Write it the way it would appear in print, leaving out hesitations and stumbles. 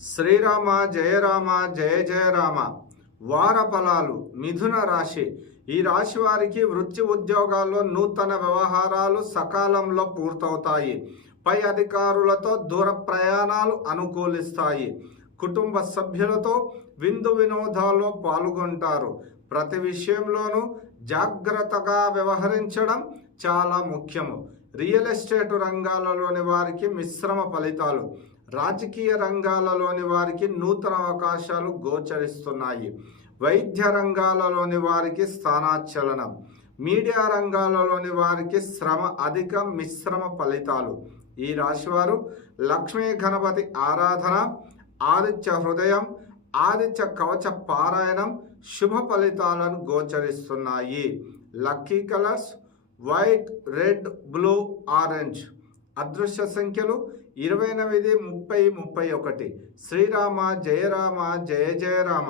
శ్రీరామ జయ రామ జయ జయ రామ. వార ఫలాలు. మిథున రాశి. ఈ రాశి వారికి వృత్తి ఉద్యోగాల్లో నూతన వ్యవహారాలు సకాలంలో పూర్తవుతాయి. పై అధికారులతో దూర ప్రయాణాలు అనుకూలిస్తాయి. కుటుంబ సభ్యులతో విందు వినోదాల్లో పాల్గొంటారు. ప్రతి విషయంలోనూ జాగ్రత్తగా వ్యవహరించడం చాలా ముఖ్యము. రియల్ ఎస్టేట్ రంగాలలోని వారికి మిశ్రమ ఫలితాలు. రాజకీయ రంగాలలోని వారికి నూతన అవకాశాలు గోచరిస్తున్నాయి. వైద్య రంగాలలోని వారికి స్థానాచలనం. మీడియా రంగాలలోని వారికి శ్రమ అధిక మిశ్రమ ఫలితాలు. ఈ రాశివారు లక్ష్మీ గణపతి ఆరాధన, ఆదిత్య హృదయం, ఆదిత్య కవచ పారాయణం శుభ ఫలితాలను గోచరిస్తున్నాయి. Lucky colours white, red, blue, orange. అదృశ్య సంఖ్యలు 29, 30, 31. శ్రీరామ జయ రామ జయ జయ రామ.